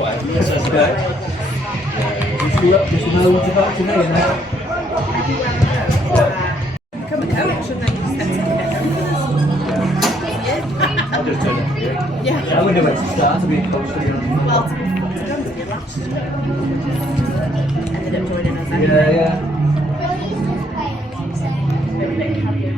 Just loads of that today, isn't it? Become a coach, shouldn't I? I'll just turn it. Yeah. I wonder where to start to be a coach, to be honest. Well, to be honest with you, last year ended up joining us anyway. Yeah, yeah. Maybe they can have you.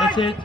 That's it.